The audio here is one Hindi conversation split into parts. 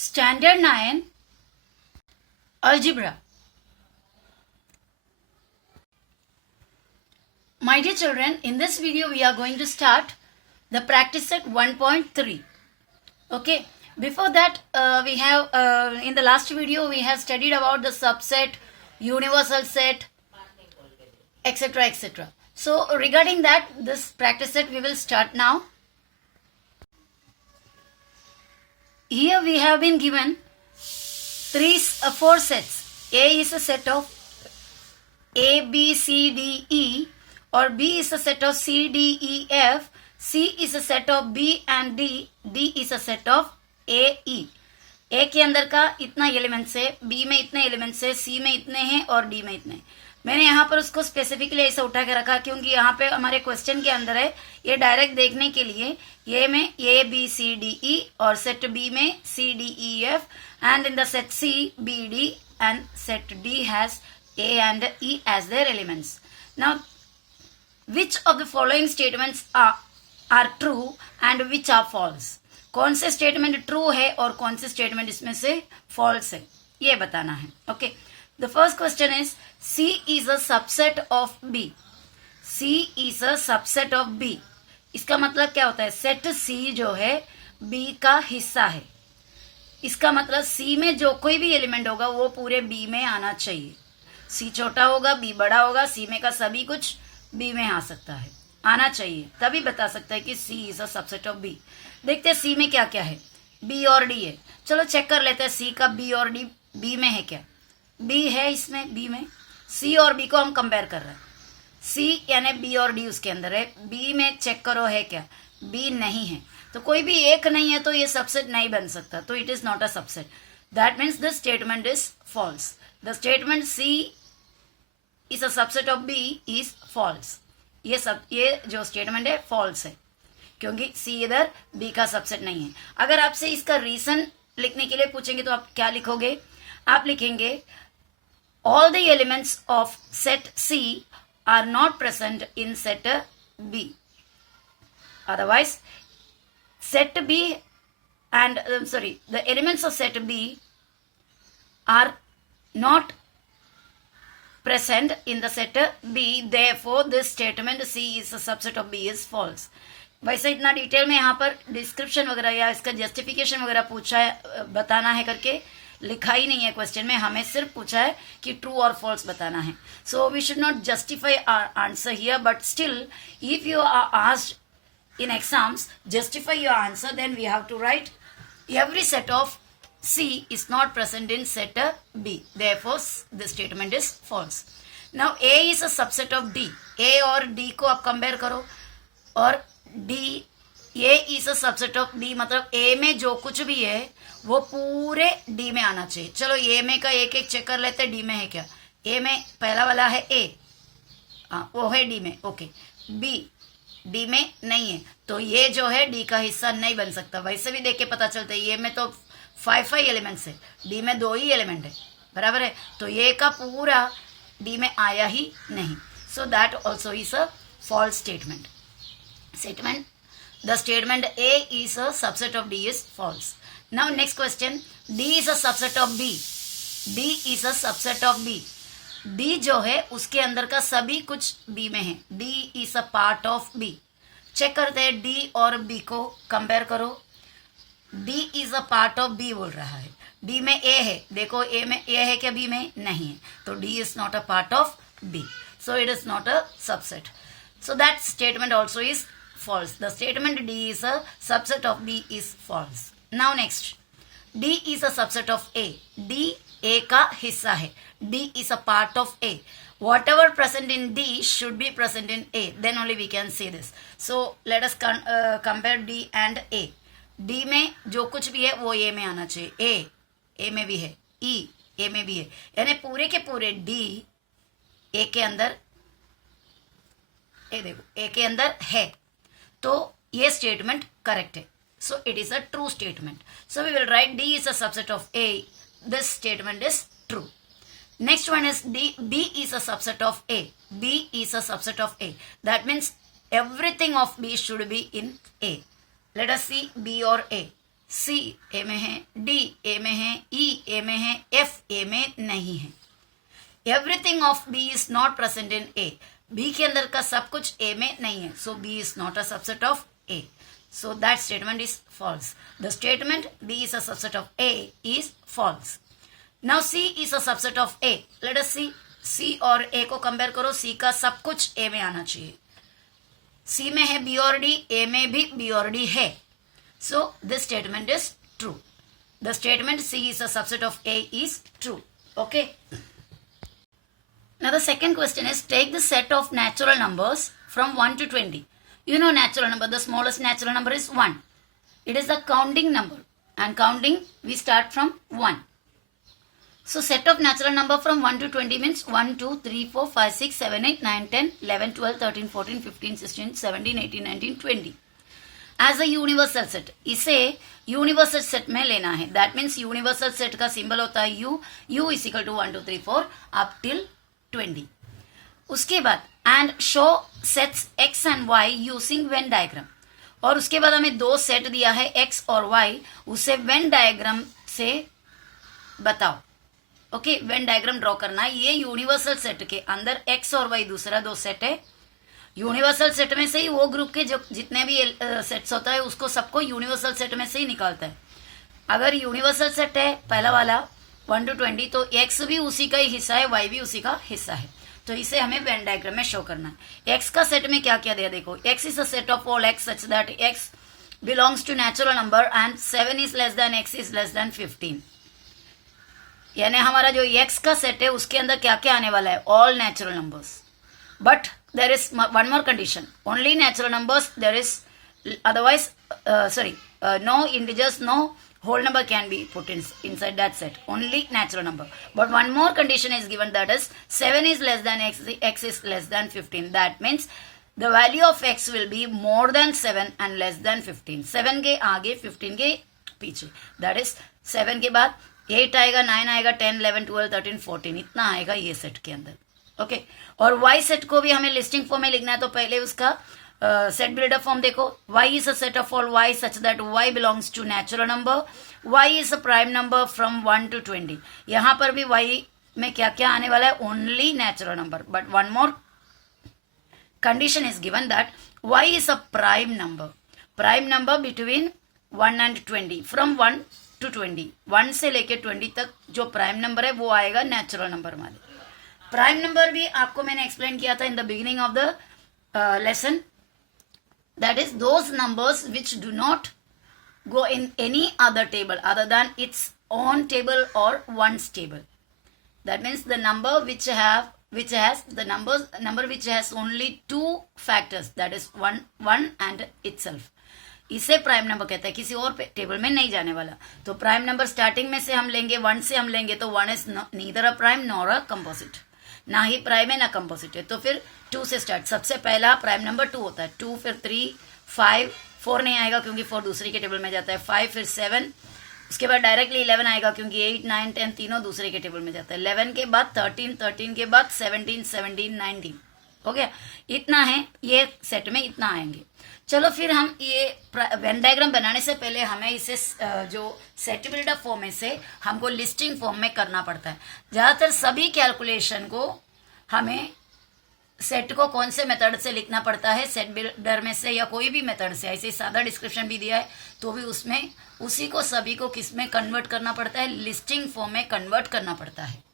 Standard 9 Algebra. My dear children, in this video we are going to start the practice set 1.3. Okay, before that we have in the last video we have studied about the subset, universal set, etc, etc. So regarding that, this practice set we will start now. Here we have been given four sets. A is a set of A, B, C, D, E, or B is a set of C, D, E, F, C is a set of B and D, D is a set of A, E. A के अंदर का इतना एलिमेंट्स है, B में इतने एलिमेंट्स है, C में इतने हैं और D में इतने. मैंने यहाँ पर उसको स्पेसिफिकली ऐसे उठा के रखा क्योंकि यहाँ पे हमारे क्वेश्चन के अंदर है, ये डायरेक्ट देखने के लिए ए में A, B, C, D, E और सेट B में C, D, E, F and in the set C, B, D and set D has A and E as their elements. Now, which of the following statements are true and which are false? कौन से स्टेटमेंट ट्रू है और कौन से स्टेटमेंट इसमें से फॉल्स है, ये बताना है. Okay, the first question is C is a subset of B. C is a subset of B. इसका मतलब क्या होता है? सेट C जो है B का हिस्सा है. इसका मतलब C में जो कोई भी एलिमेंट होगा वो पूरे B में आना चाहिए. C छोटा होगा, B बड़ा होगा, C में का सभी कुछ B में आ सकता है, आना चाहिए, तभी बता सकता है कि C is a subset of B. देखते हैं C में क्या क्या है. B और D है. चलो चेक कर लेते हैं C का B और D B में है क्या. B है इसमें, B में. C और B को हम कंपेयर कर रहे हैं. C यानी B और D उसके अंदर है. B में चेक करो है क्या. B नहीं है, तो कोई भी एक नहीं है तो ये सबसेट नहीं बन सकता, तो it is not a subset. That means this statement is false. The statement C is a subset of B is false. ये जो स्टेटमेंट है फॉल्स है क्योंकि C इधर B का सबसेट नहीं है. अगर आपसे इसका रीजन लिखने के लिए पूछेंगे तो आप क्या लिखोगे? आप लिखेंगे all the elements of set C are not present in set B. Otherwise, set B and the elements of set B are not present in the set B. Therefore, this statement C is a subset of B is false. वैसे इतना डिटेल में यहाँ पर डिस्क्रिप्शन वगैरह या इसका जस्टिफिकेशन वगैरह पूछा है, बताना है करके लिखा ही नहीं है क्वेश्चन में. हमें सिर्फ पूछा है कि ट्रू और फॉल्स बताना है. So we should not justify our answer here, but still if you are asked in exams justify your answer, then we have to write every set of C is not present in set B. Therefore, this statement is false. Now, A is a subset of D. A और D को आप कंपेयर करो और D, A is a subset of D मतलब A में जो कुछ भी है वो पूरे D में आना चाहिए. चलो A में का एक एक चेक कर लेते हैं. D में है क्या? A में पहला वाला है A, हाँ वो है D में. ओके, B D में नहीं है तो ये जो है D का हिस्सा नहीं बन सकता. वैसे भी देख के पता चलता है, ये में तो 5 एलिमेंट्स है, D में 2 ही एलिमेंट है, बराबर है, तो ये का पूरा D में आया ही नहीं. So that also is a false statement. The statement A is a subset of D is false. Now next question, D is a subset of B. D is a subset of B. D जो है उसके अंदर का सभी कुछ B में है. D is a part of B. Check करते हैं D और B को कंपेयर करो. D is a part of B बोल रहा है. D में A है, देखो A में A है क्या, B में नहीं है, तो D is not a part of B. So it is not a subset. So that statement also is false. The statement D is a subset of B is false. Now next, D is a subset of A. D A का हिस्सा है. D is a part of A. Whatever present in D should be present in A. Then only we can say this. So let us compare D and A. D में जो कुछ भी है वो A में आना चाहिए. A में भी है, E A में भी है, यानी पूरे के पूरे D A के अंदर, ये देखो A के अंदर है, तो ये स्टेटमेंट करेक्ट है. So it is a true statement. So we will write D is a subset of A. This statement is true. Next one is B is a subset of A. B is a subset of A. That means everything of B should be in A. Let us see B or A. सी ए में है, डी ए में है, ई ए में है, एफ ए में नहीं है. Everything of B is not present in A. B के अंदर का सब कुछ ए में नहीं है. So B is not a subset of A. So that statement is false. The statement B is a subset of A is false. Now C is a subset of A. Let us see. C और A को कंपेयर करो. C का सब कुछ A में आना चाहिए. C में है B और D, A में भी B और D है. So this statement is true. The statement C is a subset of A is true. Okay. Now the second question is, take the set of natural numbers from 1 to 20. You know natural number, the smallest natural number is 1. It is the counting number, and counting we start from 1. So set of natural number from 1 to 20 means 1, 2, 3, 4, 5, 6, 7, 8, 9, 10, 11, 12, 13, 14, 15, 16, 17, 18, 19, 20. As a universal set. इसे universal set में लेना है. That means universal set का symbol होता है U. U is equal to 1, 2, 3, 4 up till 20. उसके बाद and show sets X and Y using Venn diagram. और उसके बाद हमें दो सेट दिया है एक्स और वाई, उसे वेन डायग्राम से बताओ. ओके, वेन डायग्राम ड्रॉ करना है. ये यूनिवर्सल सेट के अंदर एक्स और वाई दूसरा दो सेट है. यूनिवर्सल सेट में से ही वो ग्रुप के जो जितने भी सेट्स होता है उसको सबको यूनिवर्सल सेट में से ही निकालता है. अगर यूनिवर्सल सेट है पहला वाला 1 to 20 तो एक्स भी उसी का ही हिस्सा है, वाई भी उसी का हिस्सा है. तो इसे हमें वेन डायग्राम में शो करना है. एक्स का सेट में क्या क्या दिया देखो. X is a set of all X such that X belongs to natural number and 7 is less than X is less than 15. यानी हमारा जो एक्स का सेट है उसके अंदर क्या क्या आने वाला है, all natural numbers. But there is one more condition, only natural numbers. There is otherwise no integers, no whole number can be put inside that set. Only natural number. But one more condition is given, that is 7 is less than x, x is less than 15. That means the value of x will be more than 7 and less than 15. 7 के आगे 15 के पीछे. That is 7 के बाद 8 आएगा, 9 आएगा, 10, 11, 12, 13, 14 इतना आएगा ये सेट के अंदर. ओके. और y सेट को भी हमें लिस्टिंग फॉर्म में लिखना है. तो पहले उसका सेट बिल्डर फॉर्म देखो. y is a set of all y such that y belongs to natural number. y is a prime number from 1 to 20. यहां पर भी y में क्या क्या आने वाला है, only natural number. But one more condition is given that y is a prime number. Prime number between 1 and 20. From 1 to 20. 1 से लेके 20 तक जो प्राइम नंबर है वो आएगा नेचुरल नंबर वाले. प्राइम नंबर भी आपको मैंने एक्सप्लेन किया था in the beginning of the lesson. That is those numbers which do not go in any other table other than its own table or one's table. That means the number which has the number which has only two factors, that is one and itself. इसे प्राइम नंबर कहते हैं, किसी और टेबल में नहीं जाने वाला. तो प्राइम नंबर स्टार्टिंग में से हम लेंगे, 1 से हम लेंगे तो 1 is neither a prime nor a composite. ना ही प्राइम है ना कंपोजिट है. तो फिर 2 से स्टार्ट. सबसे पहला प्राइम नंबर 2 होता है. 2 फिर 3, 5, 4 नहीं आएगा क्योंकि 4 दूसरे के टेबल में जाता है. 5 फिर 7, उसके बाद डायरेक्टली 11 आएगा क्योंकि 8, 9, 10 तीनों दूसरे के टेबल में जाता है. 11 के बाद 13, 13 के बाद 17, 17, 19. हो गया. इतना है ये सेट में, इतना आएंगे. चलो फिर हम ये वेन डायग्राम बनाने से पहले हमें इसे जो सेट बिल्डर फॉर्म में से हमको लिस्टिंग फॉर्म में करना पड़ता है. ज्यादातर सभी कैलकुलेशन को हमें सेट को कौन से मेथड से लिखना पड़ता है, सेट बिल्डर में से या कोई भी मेथड से. ऐसे सादा डिस्क्रिप्शन भी दिया है तो भी उसमें उसी को सभी को किस में कन्वर्ट करना पड़ता है, लिस्टिंग फॉर्म में कन्वर्ट करना पड़ता है.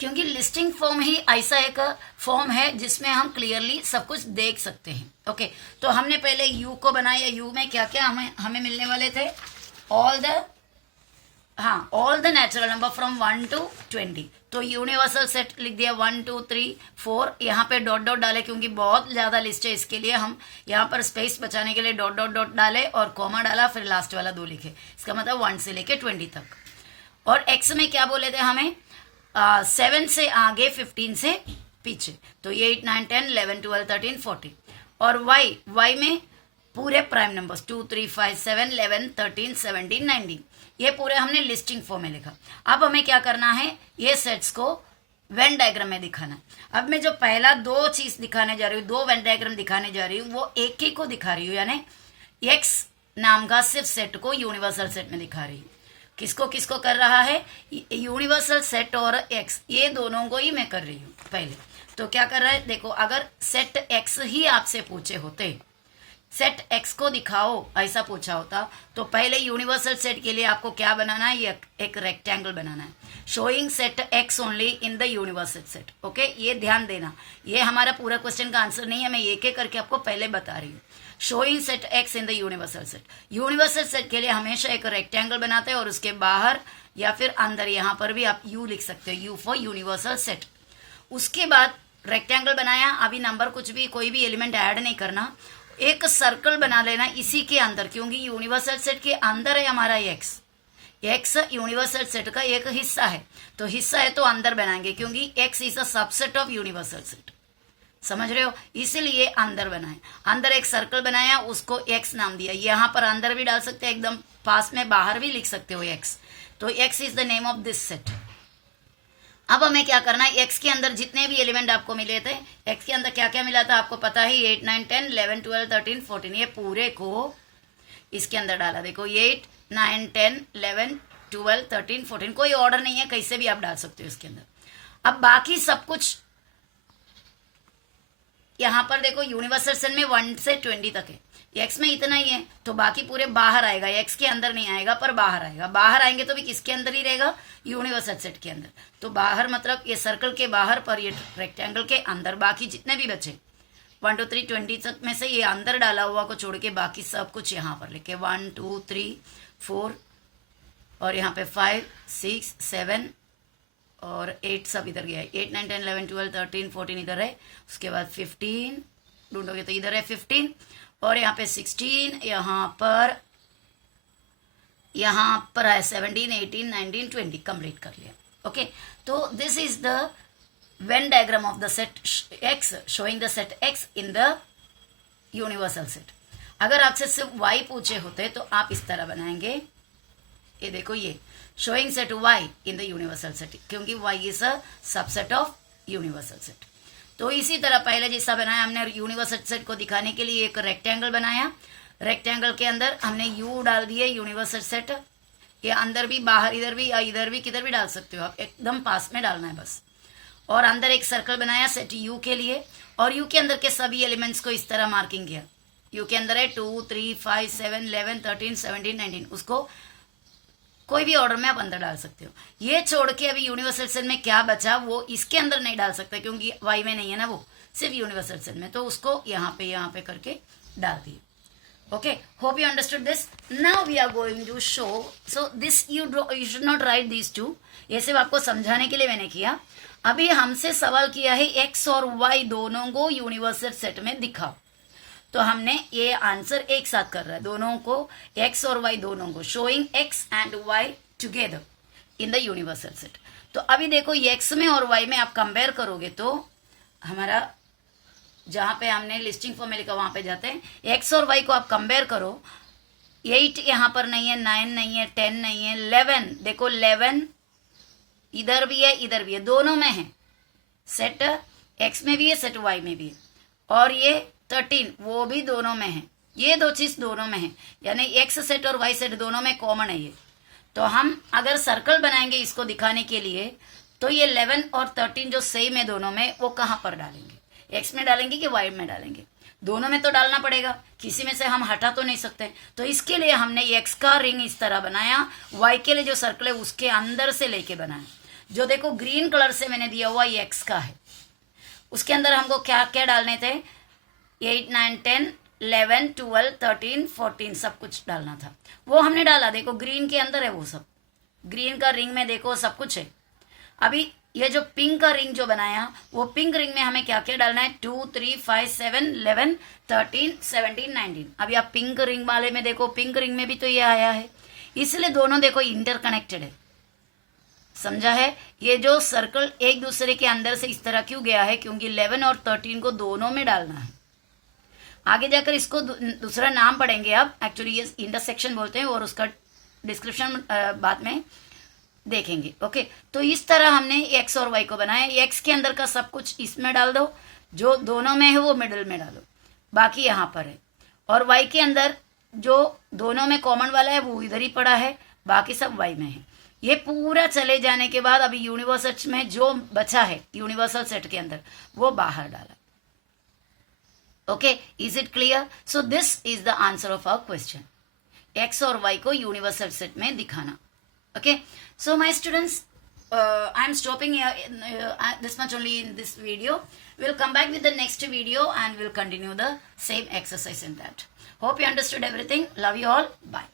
क्योंकि लिस्टिंग फॉर्म ही ऐसा एक फॉर्म है जिसमें हम क्लियरली सब कुछ देख सकते हैं. ओके. तो हमने पहले यू को बनाया. यू में क्या क्या हमें मिलने वाले थे, all the natural number from 1 to 20. तो यूनिवर्सल सेट लिख दिया 1, 2, 3, 4. यहाँ पे डॉट डॉट डाले क्योंकि बहुत ज्यादा लिस्ट है, इसके लिए हम यहाँ पर स्पेस बचाने के लिए डॉट डॉट डॉट डाले और कॉमा डाला, फिर लास्ट वाला 2 लिखे. इसका मतलब 1 से लेके 20 तक. और एक्स में क्या बोले थे हमें, 7 से आगे 15 से पीछे. तो 8, 9, 10, 11, 12, 13, 14. और वाई में पूरे प्राइम नंबर्स 2, 3, 5, 7, 11, 13, 17, 19. ये पूरे हमने लिस्टिंग फॉर्म में लिखा. अब हमें क्या करना है, ये सेट्स को वेन डायग्राम में दिखाना है. अब मैं जो पहला 2 चीज दिखाने जा रही हूँ, 2 वेन डायग्राम दिखाने जा रही हूँ, वो एक ही को दिखा रही हूँ. यानी एक्स नाम का सिर्फ सेट को यूनिवर्सल सेट में दिखा रही हूँ। किसको किसको कर रहा है, यूनिवर्सल सेट और एक्स, ये दोनों को ही मैं कर रही हूँ पहले। तो क्या कर रहा है, देखो अगर सेट एक्स ही आपसे पूछे होते, सेट एक्स को दिखाओ ऐसा पूछा होता, तो पहले यूनिवर्सल सेट के लिए आपको क्या बनाना है, ये एक रेक्टेंगल बनाना है, showing set x only in the universal set. Okay, ये ध्यान देना, ये हमारा पूरा क्वेश्चन का आंसर नहीं है, मैं एक एक करके आपको पहले बता रही हूँ। Showing set x in the universal set, universal set के लिए हमेशा एक रेक्टेंगल बनाते हैं और उसके बाहर या फिर अंदर, यहाँ पर भी आप यू लिख सकते हो, यू फॉर यूनिवर्सल सेट। उसके बाद रेक्टेंगल बनाया, अभी नंबर कुछ भी कोई भी एलिमेंट ऐड नहीं करना, एक सर्कल बना लेना इसी के अंदर, क्योंकि यूनिवर्सल सेट के अंदर है हमारा एक्स, एक्स यूनिवर्सल सेट का एक हिस्सा है, तो हिस्सा है तो अंदर बनाएंगे, क्योंकि x is a subset of universal set, समझ रहे हो, इसीलिए अंदर बनाए। अंदर एक सर्कल बनाया, उसको एक्स नाम दिया, यहाँ पर अंदर भी डाल सकते हैं, एकदम पास में बाहर भी लिख सकते हो एक्स, तो x is the name of this set. अब हमें क्या करना है, एक्स के अंदर जितने भी एलिमेंट आपको मिले थे, एक्स के अंदर क्या क्या मिला था आपको पता ही, 8 9 10 11 12 13 14, ये पूरे को इसके अंदर डाला। देखो 8 9 10 11 12 13 14, कोई ऑर्डर नहीं है, कैसे भी आप डाल सकते हो इसके अंदर। अब बाकी सब कुछ यहाँ पर देखो यूनिवर्सल सेट में 1 से 20 तक है, एक्स में इतना ही है, तो बाकी पूरे बाहर आएगा, एक्स के अंदर नहीं आएगा पर बाहर आएगा। बाहर आएंगे तो भी किसके अंदर ही रहेगा, यूनिवर्सल सेट के अंदर। तो बाहर मतलब ये सर्कल के बाहर पर, ये रेक्टेंगल के अंदर, बाकी जितने भी बचे 1 2 3 20 तक में से ये अंदर डाला हुआ को छोड़ के बाकी सब कुछ यहाँ पर लिखे 1 2 3 4 और यहाँ पे 5 6 7 और 8 सब इधर गया है, 8 9 10 11 12 13 14 इधर है, उसके बाद 15 ढूंढोगे तो इधर है 15 और यहाँ पे 16, यहाँ पर है 17 18 19 20, कंप्लीट कर लिया। ओके, तो this is the Venn diagram of the set x, showing the set x in the universal set. अगर आपसे सिर्फ y पूछे होते तो आप इस तरह बनाएंगे, ये देखो ये showing set y in the universal set, क्योंकि y is a subset of universal set. तो इसी तरह पहले जैसा बनाया हमने, यूनिवर्सल सेट को दिखाने के लिए एक रेक्टेंगल बनाया, रेक्टेंगल के अंदर हमने u डाल दिए यूनिवर्सल सेट, ये अंदर भी बाहर इधर भी इधर भी किधर भी डाल सकते हो आप, एकदम पास में डालना है बस। और अंदर एक सर्कल बनाया सेट u के लिए, और u के अंदर के सभी एलिमेंट्स को इस तरह मार्किंग किया। u के अंदर है 2 3 5 7 11 13 17 19, उसको कोई भी ऑर्डर में आप अंदर डाल सकते हो। ये छोड़ के अभी यूनिवर्सल सेट में क्या बचा वो इसके अंदर नहीं डाल सकते, क्योंकि y में नहीं है ना, वो सिर्फ यूनिवर्सल सेट में, तो उसको यहाँ पे करके डाल दिए। Okay, hope you understood this. Now we are going to show. So this you should not write these two. ये सिर्फ आपको समझाने के लिए मैंने किया। अभी हमसे सवाल किया है x और y दोनों को यूनिवर्सल सेट में दिखाओ, तो हमने ये आंसर एक साथ कर रहा है, दोनों को x और y दोनों को, showing x and y together in the universal set. तो अभी देखो x में और y में आप कंपेयर करोगे तो हमारा जहां पे हमने लिस्टिंग फॉर्म में लिखा वहां पे जाते हैं, x और y को आप कंपेयर करो, 8 यहाँ पर नहीं है, 9 नहीं है, 10 नहीं है, 11 देखो 11 इधर भी है इधर भी है, दोनों में है, सेट x में भी है सेट y में भी है, और ये 13 वो भी दोनों में है, ये दो चीज दोनों में है, यानी x सेट और y सेट दोनों में कॉमन है ये। तो हम अगर सर्कल बनाएंगे इसको दिखाने के लिए, तो ये 11 और 13 जो सेम है दोनों में, वो कहाँ पर डालेंगे, x में डालेंगे कि y में डालेंगे, दोनों में तो डालना पड़ेगा, किसी में से हम हटा तो नहीं सकते। तो इसके लिए हमने x का रिंग इस तरह बनाया, y के लिए जो सर्कल है उसके अंदर से लेके बनाया। जो देखो ग्रीन कलर से मैंने दिया हुआ ये x का है, उसके अंदर हमको क्या क्या डालने थे, 8 9 10 11 12 13 14 सब कुछ डालना था, वो हमने डाला। देखो ग्रीन के अंदर है वो सब, ग्रीन का रिंग में देखो सब कुछ है। अभी ये जो पिंक का रिंग जो बनाया, वो पिंक रिंग में हमें क्या क्या डालना है, 2 3 5 7 11 13 17 19। अभी आप पिंक रिंग वाले में देखो, पिंक रिंग में भी तो ये आया है, इसलिए दोनों देखो इंटरकनेक्टेड है, समझा है। ये जो सर्कल एक दूसरे के अंदर से इस तरह क्यों गया है, क्योंकि 11 और 13 को दोनों में डालना है। आगे जाकर इसको दूसरा नाम पढ़ेंगे आप, एक्चुअली ये इंटरसेक्शन बोलते हैं, और उसका डिस्क्रिप्शन बाद में देखेंगे। ओके, तो इस तरह हमने x और y को बनाया। x के अंदर का सब कुछ इसमें डाल दो, जो दोनों में है वो मिडल में डालो, बाकी यहाँ पर है। और y के अंदर जो दोनों में कॉमन वाला है वो इधर ही पड़ा है, बाकी सब y में है। ये पूरा चले जाने के बाद अभी यूनिवर्सल में जो बचा है यूनिवर्सल सेट के अंदर वो बाहर डाला। Okay, is it clear? So this is the answer of our question, x और y को यूनिवर्सल सेट में दिखाना। Okay, so my students, I am stopping here this much only in this video. We'll come back with the next video and we'll continue the same exercise in that. Hope you understood everything. Love you all. Bye.